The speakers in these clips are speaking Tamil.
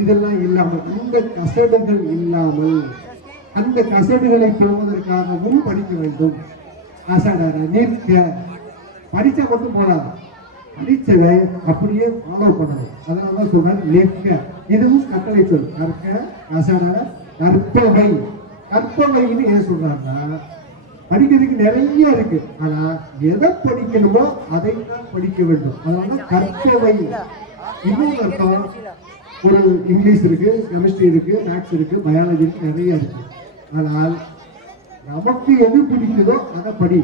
இதெல்லாம் இல்லாமல், இந்த கசடுகள் இல்லாமல் அந்த கசடுகளை போவதற்காகவும் படிக்க வேண்டும். அசடர நிற்க படிச்சா மட்டும் போடாது, படிச்சதை அப்படியே ஃபாலோ பண்ணணும். அதனாலதான் சொல்றேன் நிற்க. இதுவும் கட்டளை சொல். கற்க, அசடர, கற்பவை. கற்பவைன்னு ஏன் சொல்றாங்கன்னா, படிக்கிறதுக்கு நிறைய இருக்கு, ஆனா எதை படிக்கணுமோ அதை தான் படிக்க வேண்டும். அதனால கற்பவை. இன்னொரு அர்த்தம், ஒரு இங்கிலீஷ் இருக்கு, கெமிஸ்ட்ரி இருக்கு, மேத்ஸ் இருக்கு, பயாலஜி இருக்கு, நிறைய இருக்கு. ஆனால் நமக்கு எது பிடிக்குதோ அதை படி.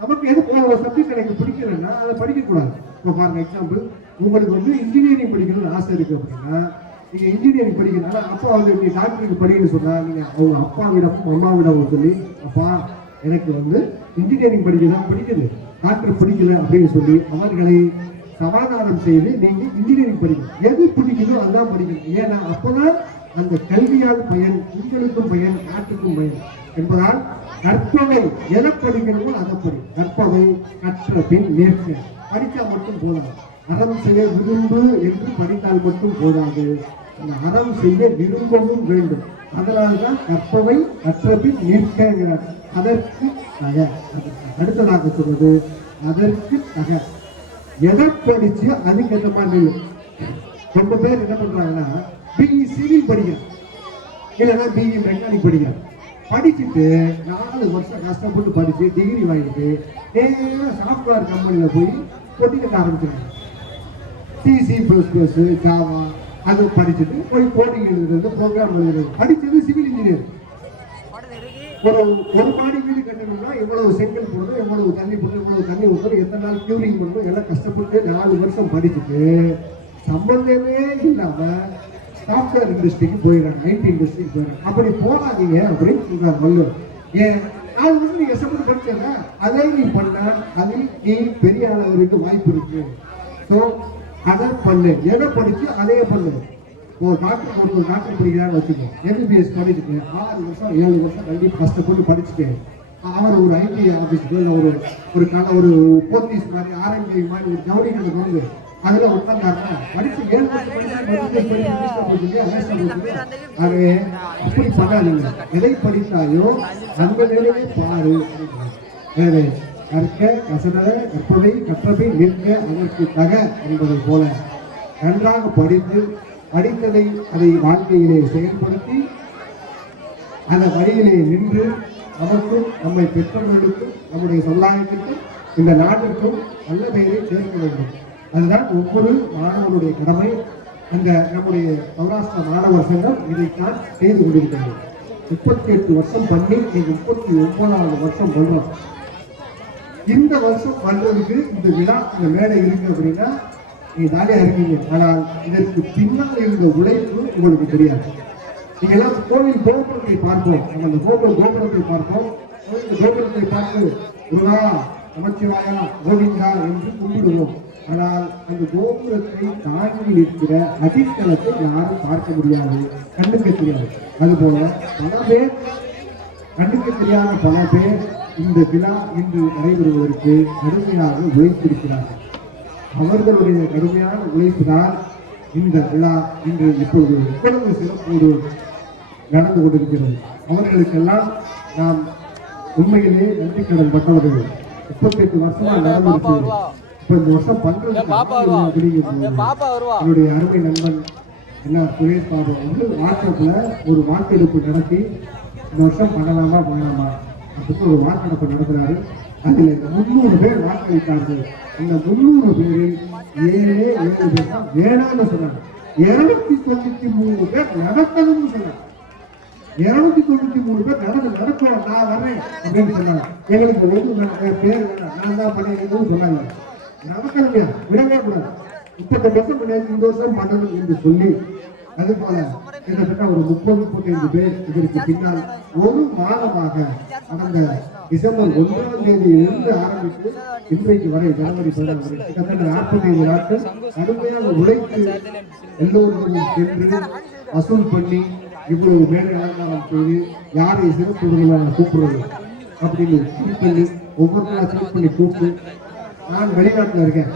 நமக்கு எது ஒரு சப்ஜெக்ட் எனக்கு பிடிக்கலன்னா அதை படிக்கக்கூடாது. இப்போ பாருங்க, எக்ஸாம்பிள், உங்களுக்கு வந்து இன்ஜினியரிங் படிக்கணும்னு ஆசை இருக்கு அப்படின்னா நீங்க இன்ஜினியரிங் படிக்கிறதுனால அப்பா வந்து நீ டாக்டருக்கு படிக்கணும்னு சொன்னா நீங்க அவங்க அப்பாவிடமும் அம்மாவிடமும் சொல்லி, அப்பா எனக்கு வந்து இன்ஜினியரிங் படிக்கதான் பிடிக்குது, டாக்டர் பிடிக்கல அப்படின்னு சொல்லி அவர்களை சமாதானம் செய்து நீங்க இன்ஜினியரிங் படிக்கணும். எது பிடிக்குதோ அதுதான் படிக்கணும். ஏன்னா அப்பதான் அந்த கல்வியால் பயன், உங்களுக்கும் பயன், நாட்டுக்கும் பயன் என்பதால் கற்பவை. எதை படிக்கணுமோ அதை படி. கற்பவை கற்ற பின் நிற்க. படித்தா மட்டும் போதாது. அறம் செய்ய விரும்பு என்று படித்தால் மட்டும் போதாது, அந்த அறம் செய்ய விரும்பவும் வேண்டும். அதனால்தான் கற்பவை கற்ற பின் நிற்கிறார். அதற்கு தக. அடுத்ததாக சொல்வது அதற்கு தக. எதை படிச்சு அதுக்கேற்ற மாதிரி. ரொம்ப பேர் என்ன பண்றாங்கன்னா, பிஇ சிவில் படிக்கிறான், இல்லைன்னா பிஇ மெக்கானிக் படிக்கிறான். படிச்சுட்டு 4 வருஷம் கஷ்டப்பட்டு படிச்சு டிகிரி வாங்கிட்டு சாஃப்ட்வேர் கம்பெனியில போய் கொட்டி கட்ட ஆரம்பிச்சிருக்காங்க. C++, ஜாவா அது படிச்சுட்டு போய் கோடிங் எழுதுறது, ப்ரோக்ராம் எழுதுறது. படிச்சது சிவில் இன்ஜினியர். ஒரு மாடி வீடு கட்டணும்னா எவ்வளவு செங்கல் போடணும், எவ்வளவு தண்ணி போடணும், எவ்வளவு தண்ணி ஊற்றணும், எத்தனை நாள் கியூரிங் பண்ணணும், எல்லாம் கஷ்டப்பட்டு 4 வருஷம் படிச்சுட்டு சம்பந்தமே இல்லாம சாஃப்ட்வேர் இண்டஸ்ட்ரிக்கு போயிடறாங்க, ஐடி இண்டஸ்ட்ரிக்கு போயிடறாங்க. அப்படி போகாதீங்க அப்படின்னு சொல்றாங்க வள்ளுவர். ஏன் 4 வருஷம் நீ கஷ்டப்பட்டு படிச்சல, அதே நீ பண்ணா அதில் நீ பெரிய அளவுக்கு வாய்ப்பு இருக்கு. ஸோ அதை பண்ணு. எதை படிச்சு அதையே பண்ணு. ஒரு டாக்டர் படிக்கிறான்னு வச்சுக்கோ, எம்பிபிஎஸ் படிச்சுட்டு 6 வருஷம் 7 வருஷம் கண்டிப்பாக கஷ்டப்பட்டு படிச்சுட்டு அவர் ஒரு ஐடி ஆஃபீஸுக்கு இல்லை ஒரு போலீஸ் மாதிரி ஆர்எம்ஐ மாதிரி ஒரு ஜவுளி கணக்கு வந்து அதில் உட்கார்ந்தாருன்னா படிச்சு 7 வருஷம் ஆகவே அப்படி பண்ணாதீங்க. எதை படித்தாயோ அந்த நிலையை பாரு. எனவே கற்க கசடர கற்பவை கற்றவை நிற்க அதற்கு தக என்பதை போல நன்றாக படித்து படித்ததை அதை வாழ்க்கையிலே செயல்படுத்தி அந்த வழியிலே நின்று நமக்கும் நம்மை பெற்றவர்களுக்கும் நம்முடைய சமுதாயத்திற்கும் இந்த நாட்டிற்கும் நல்ல பெயரை சேர்க்க வேண்டும். அதுதான் ஒவ்வொரு மாணவனுடைய கடமை. அந்த நம்முடைய சௌராஷ்டிர மாணவர் சங்கம் இதைத்தான் செய்து கொண்டிருக்கிறது. 38 வருஷம் பண்ணி நீங்க 39வது வருஷம் பண்றோம். இந்த வருஷம் பண்றதுக்கு இந்த விழா, இந்த மேடை இருக்கு அப்படின்னா நீங்க ஜாலியா இருக்கீங்க. ஆனால் இதற்கு பின்னால் இருந்த உழைப்பு உங்களுக்கு தெரியாது. நீங்க எல்லாம் கோவில் கோபுரத்தை பார்ப்போம், நம்ம அந்த கோபுரத்தை பார்ப்போம். கோபுரத்தை பார்த்து முருகா, நமச்சிவாயா, கோவிந்தா என்று கும்பிடுவோம். ஆனால் அந்த கோபுரத்தை தாண்டி நிற்கிற அடித்தளத்தை யாரும் பார்க்க முடியாது, கண்ணுக்கு தெரியாது. அதுபோல பல பேர், கண்ணுக்கு தெரியாத பல பேர் இந்த விழா இன்று நடைபெறுவதற்கு கடுமையாக உழைத்திருக்கிறார்கள். அவர்களுடைய கடுமையான உழைப்புதான் இந்த விழா இன்று இப்பொழுது இவ்வளவு சிறப்போடு நடந்து கொண்டிருக்கிறது. அவர்களுக்கெல்லாம் நாம் உண்மையிலே நன்றி கடன் பட்டவர்கள். 38 வருஷமா நடந்திருக்கு. இப்ப இந்த வருஷம் பண்றது என்னுடைய அருமை நண்பன் என்ன சுரேஷ் பாபு வந்து வாட்ஸ்அப்ல ஒரு வாக்கெடுப்பு நடத்தி இந்த வருஷம் பண்ணலாமா பண்ணலாமா அப்படின்னு ஒரு வாக்கெடுப்பு நடத்துறாரு. அதுல 300 பேர் வாக்களித்தார்கள். இந்த 300 பேரில் 7 பேர் தான் வேணாம்னு சொன்னாங்க. 293 பேர் நடக்கணும்னு சொன்னாங்க. 293 பேர் நடக்கும் நான் வர்றேன் அப்படின்னு சொன்னாங்க. எங்களுக்கு பேர் வேணாம், நான் தான் பண்ணிருக்கேன்னு சொன்னாங்க. நடக்கணுங்க, விடவே கூடாது. 38 வருஷம் கிடையாது, இந்த வருஷம் பண்ணணும் என்று சொல்லி அது போல கிட்டத்தட்ட ஒரு 30-35 பேர் இதற்கு பின்னால் ஒரு மாதமாக கடந்த டிசம்பர் 1ஆம் தேதியிலிருந்து ஆரம்பித்து இன்றைக்கு வரை ஜனவரி 16 வரை கிட்டத்தட்ட 45 நாட்கள் கடுமையாக உழைத்து எல்லோருக்கும் சென்று வசூல் பண்ணி இவ்வளவு மேடை அலங்காரம் செய்து யாரை சிறப்பு விருதுகளாக கூப்பிடுறது அப்படின்னு பண்ணி ஒவ்வொருத்தரும் செலக்ட் பண்ணி கூப்பிட்டு நான் வெளிநாட்டில் இருக்கேன்.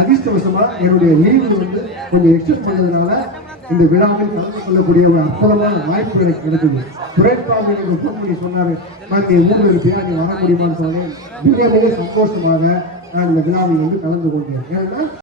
அதிர்ஷ்டவசமா என்னுடைய லீவு வந்து கொஞ்சம் எக்ஸ்டெண்ட் பண்ணதுனால இந்த விழாவில் கலந்து கொள்ளக்கூடிய ஒரு அற்புதமான வாய்ப்பு எனக்கு கிடைத்தது. துரைசாமி எனக்கு ஃபோன் பண்ணி சொன்னாரு, நீ ஊரில் இருப்பியா, நீ வர முடியுமான்னு சொன்னேன். மிக மிக சந்தோஷமாக நான் இந்த விழாவில் கலந்து கொண்டேன். ஏன்னா